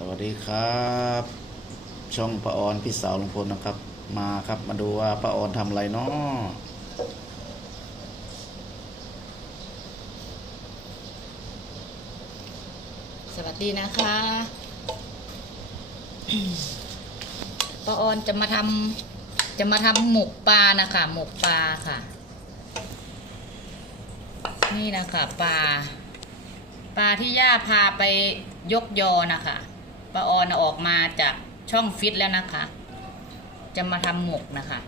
สวัสดีครับ ช่องป้าออนพี่สาวลุงพลนะครับ มาครับมาดูว่าป้าออนทำอะไรเนาะสวัสดีนะคะป้าออนจะมาทำจะมาทำหมกปลานะคะหมกปลาค่ะ นี่นะคะปลาปลาที่ย่าพาไปยกยอนะคะ ป้าออนออกมาจากช่องฟิตแล้วนะคะ จะมาทำหมกนะคะ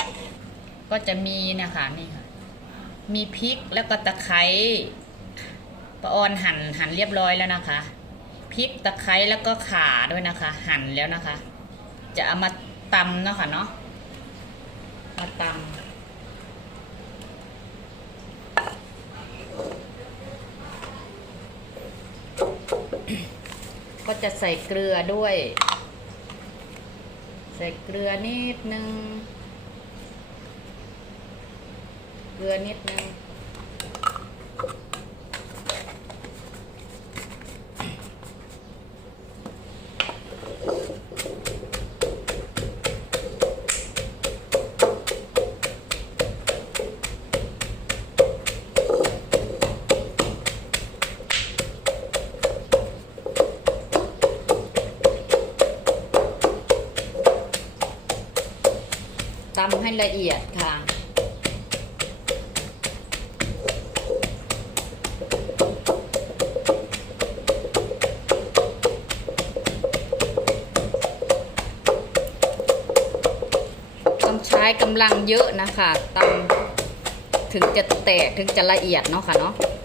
ก็จะมีนะคะนี่ค่ะ มีพริกแล้วก็ตะไคร้ป้าออนหั่นหั่นเรียบร้อยแล้วนะคะพริกตะไคร้แล้วก็ข่าด้วยนะคะ หั่นแล้วนะคะ จะเอามาตำเนาะค่ะเนาะมาตำ ก็จะใส่เกลือด้วย ใส่เกลือนิดนึง เกลือนิดนึง ตำให้ละเอียดค่ะ ต้องใช้กำลังเยอะนะคะตำถึงจะแตกถึงจะละเอียดเนาะค่ะเนาะตะ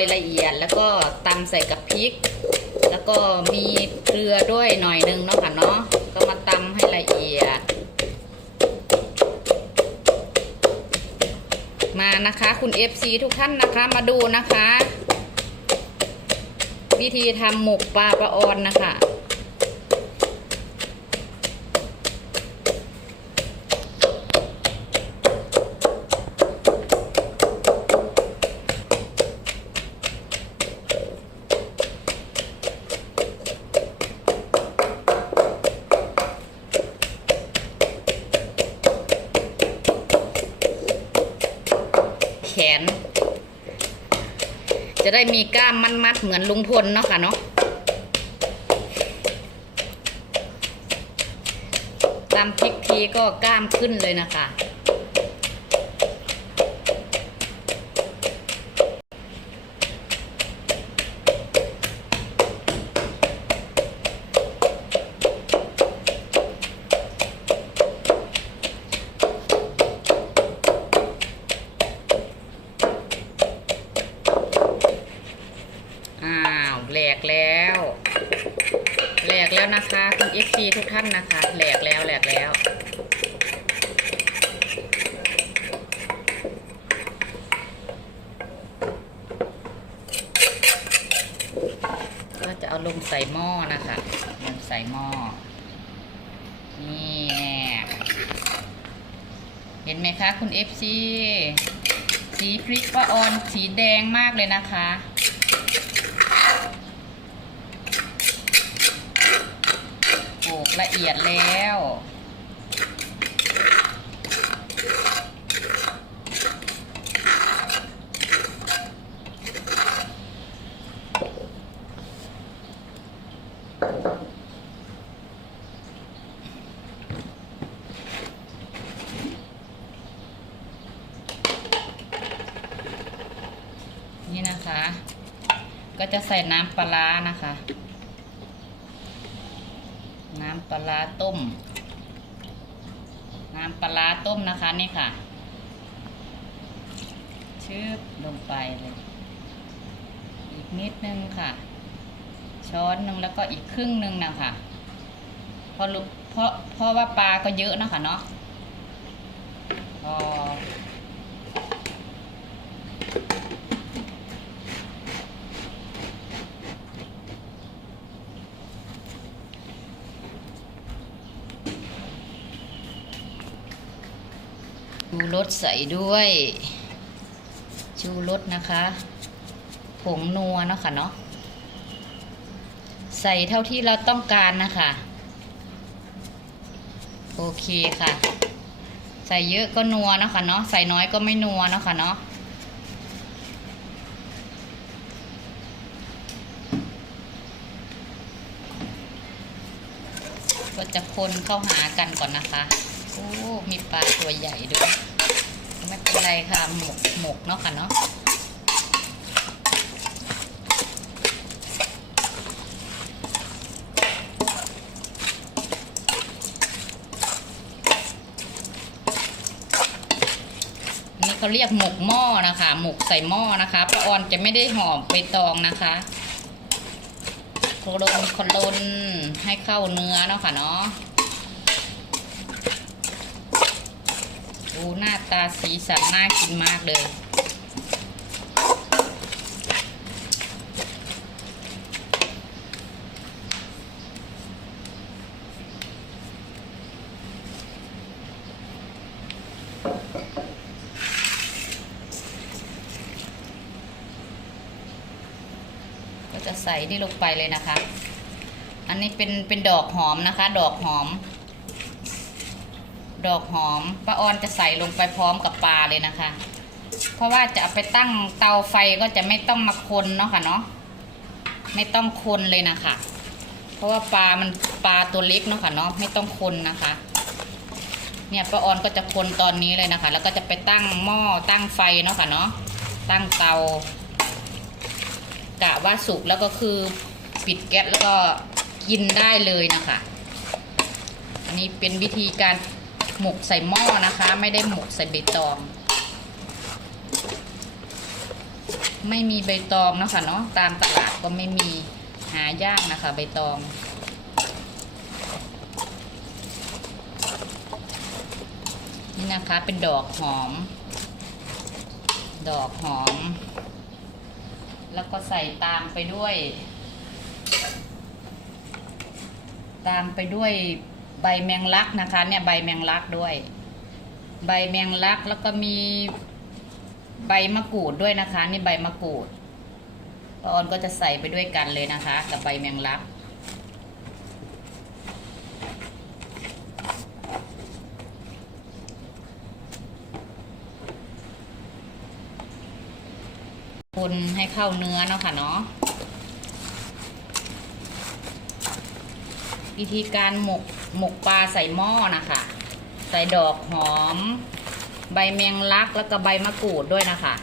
อยละเอียด แล้วก็ตำใส่กับพริก แล้วก็มีเกลือด้วยหน่อยนึงเนาะค่ะเนาะก็มาตำให้ละเอียด มานะคะคุณ FC ทุกท่านนะคะมาดูนะคะ วิธีทำหมกปลาปลาออนนะคะ จะได้มีกล้ามมัดๆเหมือนลุงพลเนาะค่ะเนาะตามพริกทีก็กล้ามขึ้นเลยนะคะ แหลกแล้ว แหลกแล้วนะคะคุณ FC ทุกท่านนะคะ แหลกแล้วแหลกแล้ว ก็จะเอาลงใส่หม้อนะคะลงใส่หม้อ นี่แน่เห็นไหมคะคุณ FC สีพริกป้าออนสีแดงมากเลยนะคะ โข ละเอียดแล้วนี่นะคะ ก็จะใส่น้ำปลาร้านะคะ น้ำปลาต้ม น้ำปลาต้มนะคะนี่ค่ะ ชืบลงไปเลย อีกนิดนึงค่ะ ช้อนหนึ่งแล้วก็อีกครึ่งหนึ่งนะคะเพราะลุเพราะเพราะว่าปลาก็เยอะนะคะเนาะ ชู รสใส่ด้วย ชูรสนะคะ ผงนัวเนาะค่ะเนาะใส่เท่าที่เราต้องการนะคะ โอเคค่ะ ใส่เยอะก็นัวเนาะค่ะเนาะใส่น้อยก็ไม่นัวเนาะค่ะเนาะก็จะคนเข้าหากันก่อนนะคะ โอ้ มีปลาตัวใหญ่ด้วย ไม่เป็นไรค่ะหมกหมกเนาะค่ะเนาะนนี้เขาเรียกหมกหม้อนะคะ หมกใส่หม้อนะคะป้าออนจะไม่ได้ห่อใบตองนะคะโคลนโคลนให้เข้าเนื้อเนาะค่ะเนาะ ดูหน้าตาสีสันน่ากินมากเลยก็จะใส่นี่ลงไปเลยนะคะ อันนี้เป็นเป็นดอกหอมนะคะ ดอกหอม ดอกหอมป้าออนจะใส่ลงไปพร้อมกับปลาเลยนะคะ เพราะว่าจะเอาไปตั้งเตาไฟก็จะไม่ต้องมาคนเนาะค่ะเนาะไม่ต้องคนเลยนะคะ เพราะว่าปลามันปลาตัวเล็กเนาะค่ะเนาะไม่ต้องคนนะคะ เนี่ยป้าออนก็จะคนตอนนี้เลยนะคะ แล้วก็จะไปตั้งหม้อตั้งไฟเนาะค่ะเนาะตั้งเตากะว่าสุกแล้วก็คือปิดแก๊สแล้วก็กินได้เลยนะคะ อันนี้เป็นวิธีการ หมกใส่หม้อนะคะ ไม่ได้หมกใส่ใบตอง ไม่มีใบตองนะคะเนาะตามตลาดก็ไม่มีหายากนะคะ ใบตองนี่นะคะเป็นดอกหอม ดอกหอม แล้วก็ใส่ตามไปด้วย ตามไปด้วย ใบแมงลักนะคะเนี่ยใบแมงลักด้วย ใบแมงลักแล้วก็มีใบมะกรูดด้วยนะคะ นี่ใบมะกรูดป้ออนก็จะใส่ไปด้วยกันเลยนะคะ กับใบแมงลัก คนให้เข้าเนื้อเนาะค่ะเนาะวิธีการหมก หมกปลาใส่หม้อนะคะ ใส่ดอกหอม ใบแมงลักแล้วก็ใบมะกรูดด้วยนะคะ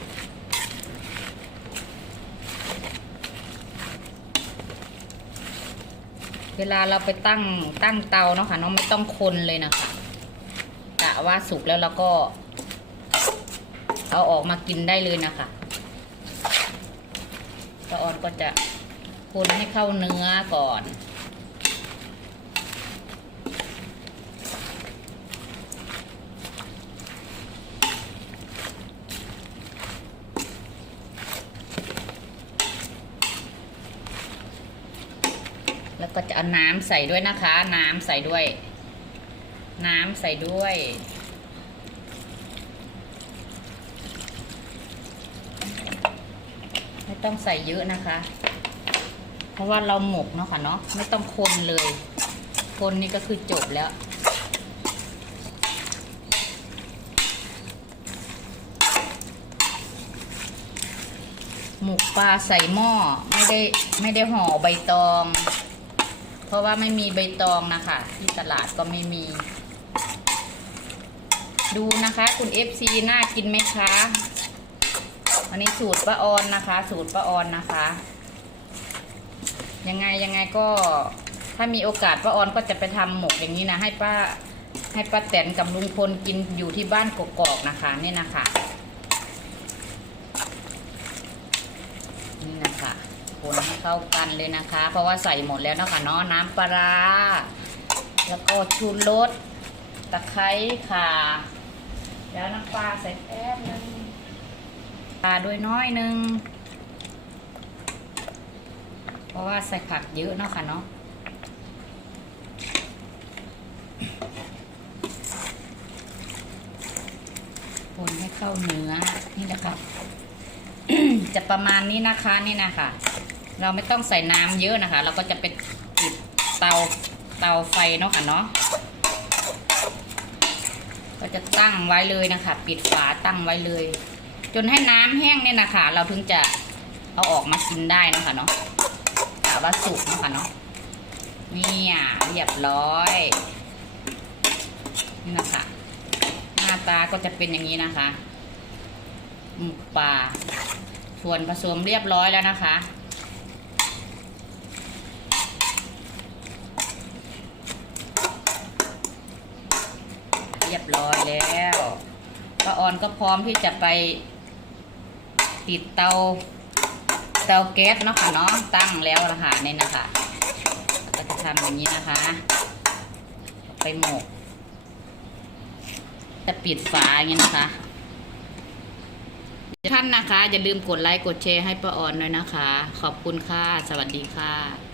เวลาเราไปตั้งตั้งเตาเนาะค่ะเนาะไม่ต้องคนเลยนะคะกะว่าสุกแล้วเราก็เอาออกมากินได้เลยนะคะป้าออนก็จะคนให้เข้าเนื้อก่อน ก็จะเอาน้ำใส่ด้วยนะคะ น้ำใส่ด้วย น้ำใส่ด้วยไม่ต้องใส่เยอะนะคะ เพราะว่าเราหมกเนาะค่ะเนาะไม่ต้องคนเลย คนนี่ก็คือจบแล้วหมกปลาใส่หม้อไม่ได้ไม่ได้ห่อใบตอง เพราะว่าไม่มีใบตองนะคะ ที่ตลาดก็ไม่มี ดูนะคะ คุณเอฟซีน่ากินไหมคะอันนี้สูตรป้าออนนะคะ สูตรป้าออนนะคะ ยังไงยังไงก็ถ้ามีโอกาสป้าออนก็จะไปทำหมกอย่างนี้นะ ให้ป้าให้ป้าแตนกับลุงพลกินอยู่ที่บ้านกกอกนะคะ นี่นะคะ นี่นะคะคนให้ เข้ากันเลยนะคะ เพราะว่าใส่หมดแล้วเนาะคะเนาะน้ำปลาร้าแล้วก็ชูรสตะไคร้ค่ะ แล้วน้ำปลาใส่แป๊บนึงปลาด้วยน้อยนึง เพราะว่าใส่ผักเยอะเนาะค่ะเนาะคนให้เข้าเนื้อนี่นะคะจะประมาณนี้นะคะนี่นะคะ เราไม่ต้องใส่น้ำเยอะนะคะ เราก็จะไปติดเตาเตาไฟเนาะค่ะเนาะก็จะตั้งไว้เลยนะคะ ปิดฝาตั้งไว้เลย จนให้น้ำแห้งเนี่ยนะคะ เราถึงจะเอาออกมากินได้นะคะเนาะกะว่าสุกเนาะคะเนาะเนี่ยเรียบร้อยนี่นะคะหน้าตาก็จะเป็นอย่างนี้นะคะหมูปลาส่วนผสมเรียบร้อยแล้วนะคะ เรียบร้อยแล้วป้าออนก็พร้อมที่จะไป ติดเตา เตาแก๊สเนาะค่ะเนาะตั้งแล้วนะคะนี่นะคะก็จะทำอย่างนี้นะคะ ไปหมก จะปิดฝาอย่างนี้นะคะท่านนะคะ อย่าลืมกดไลค์กดแชร์ให้ป้าออนด้วยนะคะ ขอบคุณค่ะ สวัสดีค่ะ